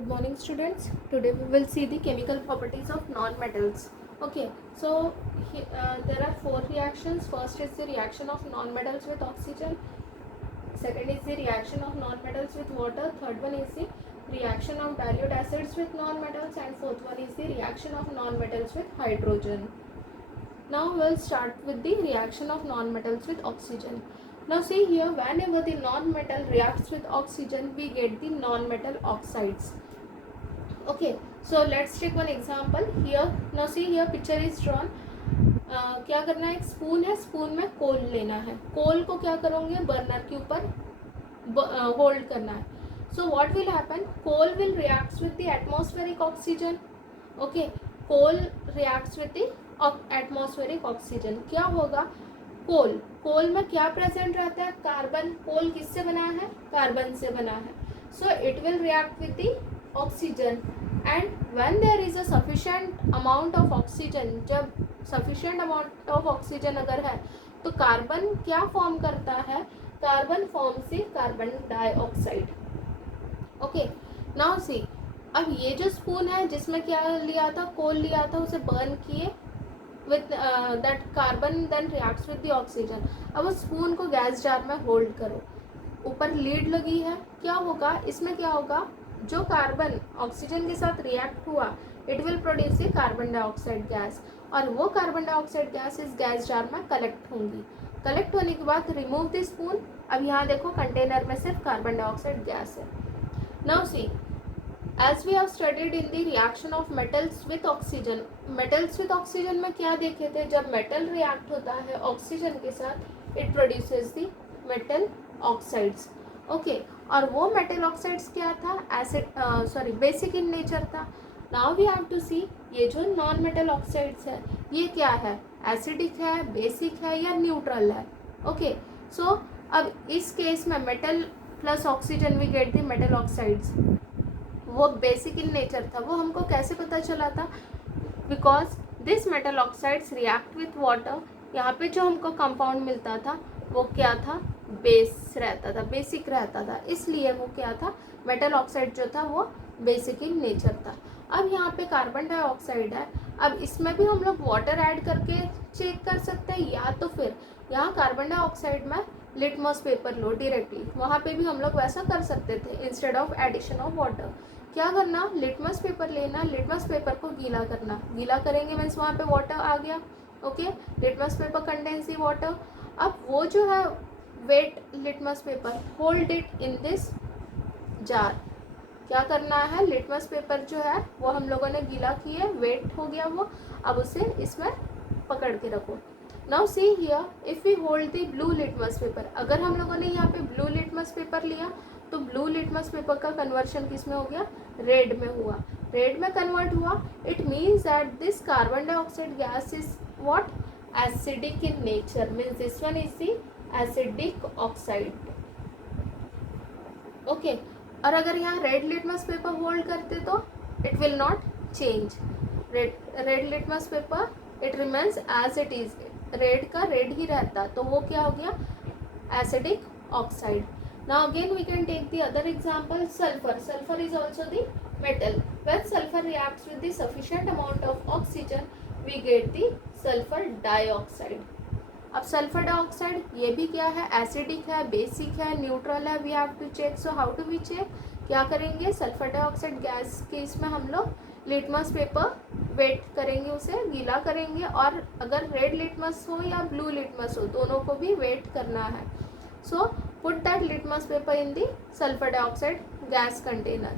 Good morning, students. Today we will see the chemical properties of non-metals. Okay, so there are four reactions. First is the reaction of non-metals with oxygen. Second is the reaction of non-metals with water. Third one is the reaction of dilute acids with non-metals, and fourth one is the reaction of non-metals with hydrogen. Now we'll start with the reaction of non-metals with oxygen. Now see here, whenever the non-metal reacts with oxygen, we get the non-metal oxides. Okay, so let's take one example here. Now see here, picture is drawn. क्या करना है, एक spoon है, spoon में कोल लेना है. कोल को क्या करोगे, बर्नर के ऊपर होल्ड करना है. So what will happen, coal will reacts with the atmospheric oxygen. Okay, coal reacts with the atmospheric oxygen. क्या होगा, कोल में क्या प्रेजेंट रहता है, कार्बन. कोल किससे बना है, कार्बन से बना है. So it will react with the oxygen, and when there is a sufficient amount of oxygen, जब सफिशिएंट अमाउंट ऑफ ऑक्सीजन अगर है तो कार्बन क्या फॉर्म करता है, कार्बन फॉर्म से carbon dioxide. Okay, now see, अब ये जो स्पून है जिसमें क्या लिया था, कोल लिया था, उसे बर्न किए with that carbon then reacts with the oxygen. अब उस स्पून को गैस जार में होल्ड करो, ऊपर लीड लगी है. क्या होगा, इसमें क्या होगा, जो कार्बन ऑक्सीजन के साथ रिएक्ट हुआ, it will produce a carbon dioxide gas, और वो कार्बन डाइऑक्साइड गैस इस गैस जार में कलेक्ट होंगी. कलेक्ट होने के बाद रिमूव द स्पून. अब यहाँ देखो, कंटेनर में सिर्फ कार्बन डाइऑक्साइड गैस है. Now see, as we have studied in the reaction of metals with oxygen, metals with oxygen में क्या देखे थे, जब मेटल रिएक्ट होता है ऑक्सीजन के साथ, it produces the metal oxides. Okay, और वो मेटल ऑक्साइड्स क्या था, एसिड बेसिक इन नेचर था. नाउ वी हैव टू सी, ये जो नॉन मेटल ऑक्साइड्स है ये क्या है, एसिडिक है, बेसिक है या न्यूट्रल है. ओके, सो अब इस केस में metal plus oxygen we get the metal oxides. वो बेसिक इन नेचर था. वो हमको कैसे पता चला था, because this metal oxides react with water. यहाँ पे जो हमको कंपाउंड मिलता था वो क्या था, बेस रहता था, बेसिक रहता था, इसलिए वो क्या था, मेटल ऑक्साइड जो था वो बेसिक इन नेचर था. अब यहाँ पे कार्बन डाइऑक्साइड है. अब इसमें भी हम लोग वाटर ऐड करके चेक कर सकते हैं, या तो फिर यहाँ कार्बन डाइऑक्साइड में लिटमस पेपर लो डायरेक्टली, वहाँ पे भी हम लोग वैसा कर सकते थे. Instead of addition of water क्या करना, लिटमस पेपर लेना, लिटमस पेपर को गीला करना. गीला करेंगे मीन्स वहाँ पे वाटर आ गया. Okay, litmus paper contains the water. अब वो जो है wet litmus paper, hold it in this jar. क्या करना है, लिटमस पेपर जो है वो हम लोगों ने गीला किया, वेट हो गया वो. अब उसे इसमें पकड़ के रखो. Now see here, if we hold the blue litmus paper, अगर हम लोगों ने यहाँ पे ब्लू लिटमस पेपर लिया तो ब्लू लिटमस पेपर का कन्वर्शन किस में हो गया, रेड में हुआ. रेड में कन्वर्ट हुआ, it means that this carbon dioxide gas is what, acidic in nature, means this one is the acidic oxide. Okay, और अगर यहाँ रेड लिटमस पेपर होल्ड करते तो it will not change. Red litmus paper it remains as it is, red का red ही रहता, तो वो क्या हो गया, acidic oxide. Now again we can take the other example, sulfur. Sulfur is also the metal. When sulfur reacts with the sufficient amount of oxygen, we get the sulfur dioxide. अब sulphur dioxide ये भी क्या है, acidic है, basic है, neutral है. We have to check. So how to we check, क्या करेंगे, सल्फर डाइऑक्साइड गैस के इसमें हम लोग लिटमस पेपर वेट करेंगे, उसे गीला करेंगे, और अगर रेड लिटमस हो या ब्लू लिटमस हो, दोनों को भी वेट करना है. So put that litmus paper in the sulfur dioxide gas container.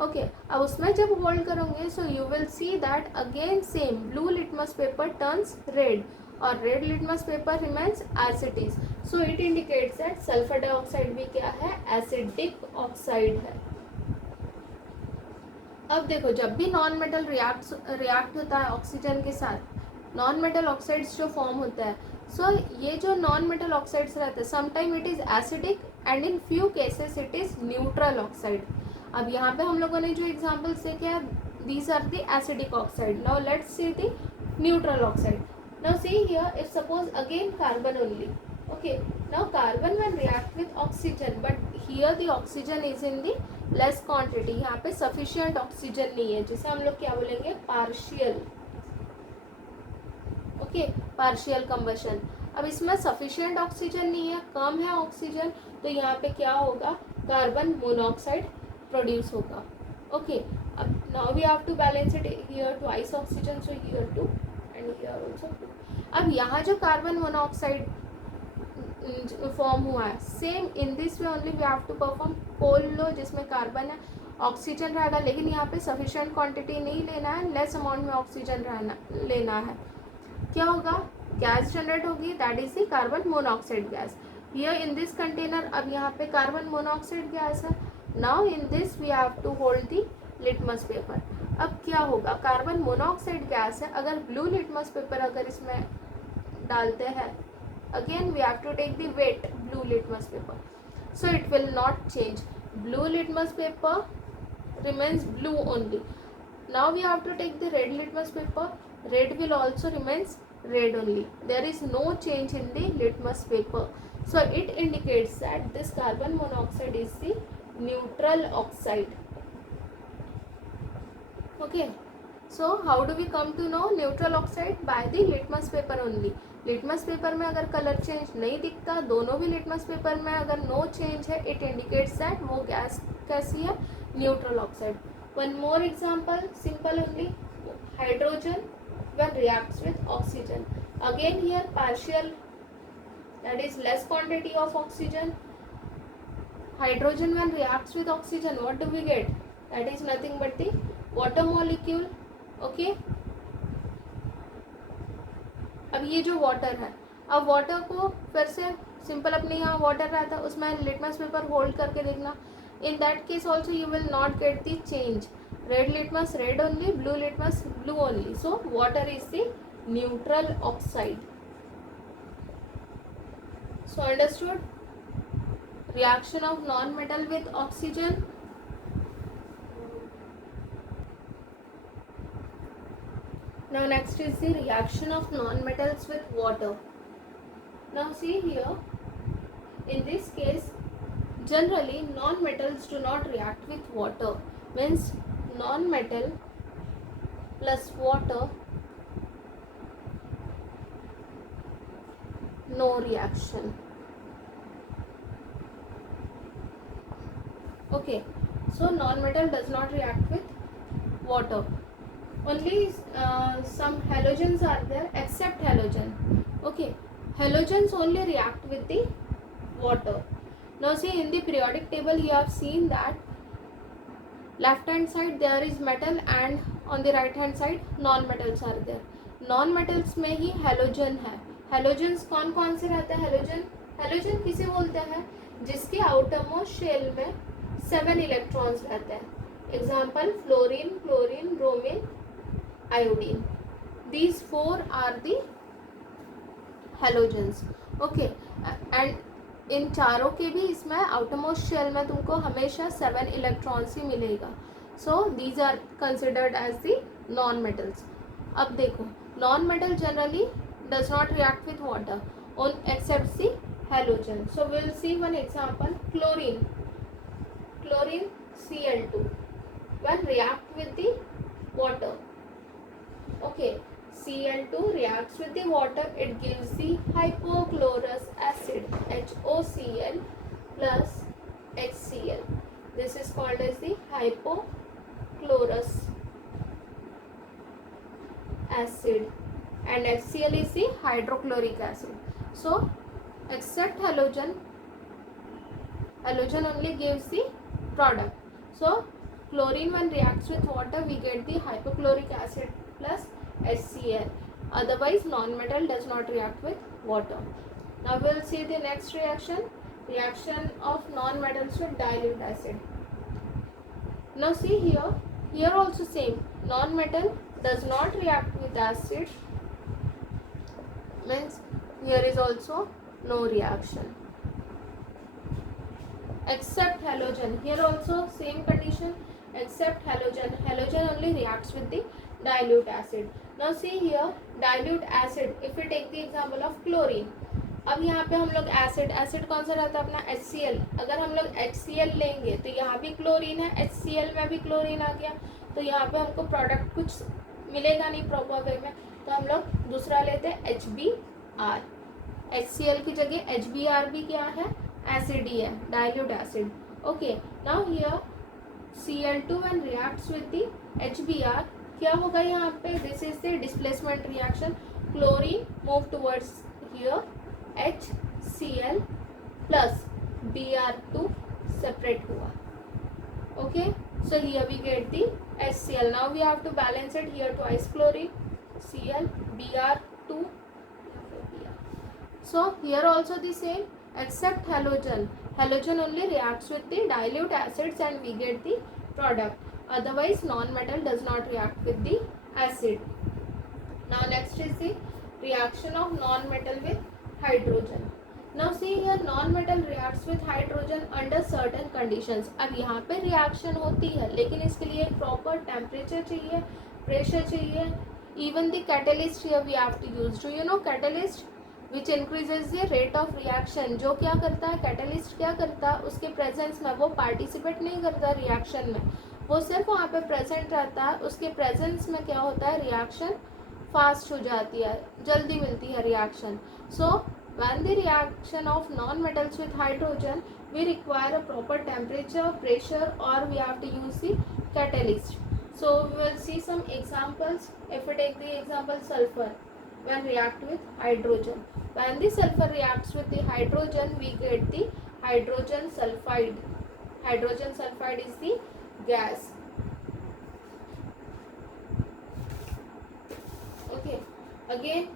Okay, अब उसमें जब होल्ड करोगे, so you will see that again same blue litmus paper turns red और red litmus paper remains as it is. So it indicates that sulfur dioxide भी क्या है, acidic oxide है. अब देखो, जब भी नॉन मेटल रिएक्ट होता है ऑक्सीजन के साथ, नॉन मेटल ऑक्साइड्स जो फॉर्म होता है, सो ये जो नॉन मेटल ऑक्साइड्स रहते हैं, sometime it is acidic and in few cases it is neutral oxide. अब यहाँ पे हम लोगों ने जो एग्जांपल्स देखे हैं, these are the acidic oxide. Now let's see the neutral oxide. Now see here, if suppose again carbon only. Okay, now carbon when react with oxygen, but here the oxygen is in the less quantity, यहाँ पे sufficient oxygen नहीं है, जिसे हम लोग क्या बोलेंगे, partial, okay, partial combustion. अब इसमें सफिशिएंट ऑक्सीजन नहीं है, कम है ऑक्सीजन, तो यहाँ पे क्या होगा, कार्बन मोनोऑक्साइड प्रोड्यूस होगा, ओके। अब now we have to balance it, here twice oxygen, so here 2 and here also 2। अब यहाँ जो कार्बन मोनोऑक्साइड फॉर्म हुआ है, same in this way only we have to perform coal लो, जिसमें carbon है, ऑक्सीजन रहेगा, लेकिन यहाँ पे सफिशिएंट क्वांटिटी नहीं लेना है, लेस अमाउंट में ऑक्सीजन लेना है। क्या होगा, गैस जनरेट होगी, that is the carbon monoxide gas. Here in this container, अब यहाँ पे कार्बन मोनोऑक्साइड गैस है। Now in this we have to hold the litmus paper. अब क्या होगा, कार्बन मोनोऑक्साइड गैस है, अगर ब्लू लिटमस पेपर अगर इसमें डालते हैं, again we have to take the wet blue litmus paper, so it will not change, blue litmus paper remains blue only. Now we have to take the red litmus paper, red will also remains red only, there is no change in the litmus paper, so it indicates that this carbon monoxide is the neutral oxide, okay. So how do we come to know neutral oxide? By the litmus paper only. Litmus paper में अगर colour change नहीं दिखता, दोनों भी litmus paper में अगर no change है, it indicates that वो गैस कैसी है, neutral oxide. One more example, simple only, hydrogen when reacts with oxygen, again here partial, that is less quantity of oxygen, hydrogen when reacts with oxygen, what do we get, that is nothing but the water molecule, okay. अब ये जो water है, अब water को फिर से simple, अपने यहाँ वाटर रहता है, उसमें लिटमस पेपर होल्ड करके देखना, in that case also you will not get the change, red litmus red only, blue litmus blue only, so water is the neutral oxide. So understood, reaction of non metal with oxygen. Now next is the reaction of non-metals with water. Now see here, in this case, generally non-metals do not react with water. Means non-metal plus water, no reaction. Okay, so non-metal does not react with water. Only some halogens are there, except halogen, okay. Halogens only react with the water. Now see, in the periodic table you have seen that left hand side there is metal and on the right hand side non metals are there. Non metals में ही halogen है। halogens कौन कौन से रहते हैं, halogen किसे बोलते हैं, जिसके outermost shell में 7 इलेक्ट्रॉन्स रहते हैं, example fluorine, chlorine, bromine, iodine, these 4 are the halogens, okay. And in चारों के भी इसमें आउटरमोस्ट शेल में तुमको हमेशा 7 इलेक्ट्रॉन्स ही मिलेगा, so these are considered as the non metals. अब देखो, non metal generally does not react with water on except the halogen, so we'll see one example, chlorine Cl2 when react with the water, okay, Cl2 reacts with the water, it gives the hypochlorous acid, HOCl plus HCl, this is called as the hypochlorous acid, and HCl is the hydrochloric acid. So except halogen only gives the product, so chlorine when reacts with water we get the hypochloric acid plus HCl, otherwise non-metal does not react with water. Now we will see the next reaction of non-metals with dilute acid. Now see here also same, non-metal does not react with acid, means here is also no reaction, except halogen, here also same condition, except halogen only reacts with the dilute acid. Now see here, dilute acid, if we take the example of chlorine, अब यहाँ पे हम लोग acid कौन सा रहता है अपना HCl। अगर हम लोग HCl लेंगे तो यहाँ भी क्लोरीन है, HCl में भी क्लोरीन आ गया, तो यहाँ पे हमको प्रोडक्ट कुछ मिलेगा नहीं प्रॉपर वे में, तो हम लोग दूसरा लेते हैं HBr। HCl की जगह HBr भी क्या है, एसिड ही है, dilute acid. Okay, now here Cl2 when reacts with the HBr, क्या होगा यहाँ पे, this is the displacement reaction, chlorine move towards here, HCl plus Br2 separate हुआ। Okay, so here we get the HCl, now we have to balance it, here twice chlorine, Cl, Br2, so here also the same except halogen only reacts with the dilute acids and we get the product, otherwise non-metal does not react with the acid. Now next is the reaction of non-metal with hydrogen. Now see here, non-metal reacts with hydrogen under certain conditions. अब यहाँ पे reaction होती है लेकिन इसके लिए एक proper temperature चाहिए, pressure चाहिए, even the catalyst here we have to use. Do you know catalyst which increases the rate of reaction? जो क्या करता है catalyst, क्या करता है, उसके presence में वो participate नहीं करता reaction में, वो सिर्फ वहाँ पे present रहता है, उसके presence में क्या होता है, reaction फास्ट हो जाती है, जल्दी मिलती है reaction. So when the reaction of non metals with hydrogen we require a proper temperature, pressure और we have to use the catalyst. So we will see some examples. If we take the example sulphur when react with hydrogen, when the sulphur reacts with the hydrogen we get the hydrogen sulphide. Hydrogen sulphide is the gas. Okay, again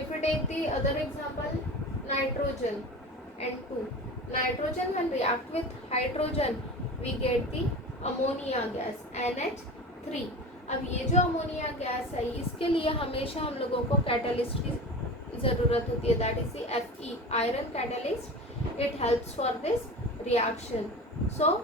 if we take the other example, nitrogen N2, nitrogen when react with hydrogen we get the ammonia gas NH3। अब ये जो ammonia gas है इसके लिए हमेशा हम लोगों को कैटलिस्ट की ज़रूरत होती है, that is the Fe, iron catalyst, it helps for this reaction. So